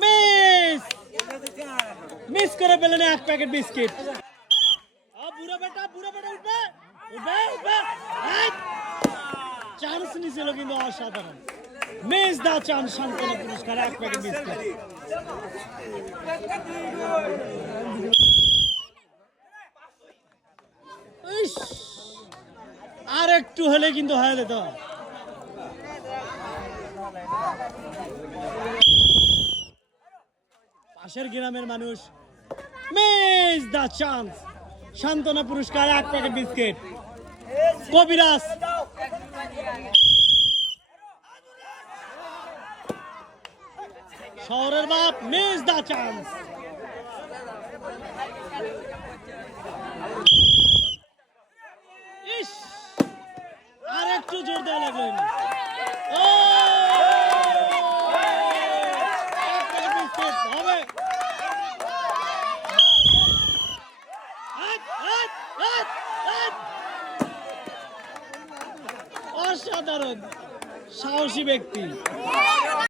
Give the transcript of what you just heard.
Miss miss করে পেলেন এক প্যাকেট বিস্কিট। বুড়া বেটা উঠবে উঠবে উঠবে। চান্স নিছিল কিন্তু অসাধারণ। মিস দা চান্স, সান্ত্বনা পুরস্কার এক প্যাকেট বিস্কিট। আর একটু হলে কিন্তু হয়ে যেত। পাশের গ্রামের মানুষ মিস দা চান্স, সান্ত্বনা পুরস্কার এক প্যাকেট বিস্কিট। কবিরাজ শহরের বাপ মিস দা চান্স। আর একটু জোর দেওয়া লাগলো। হবে অসাধারণ সাহসী ব্যক্তি।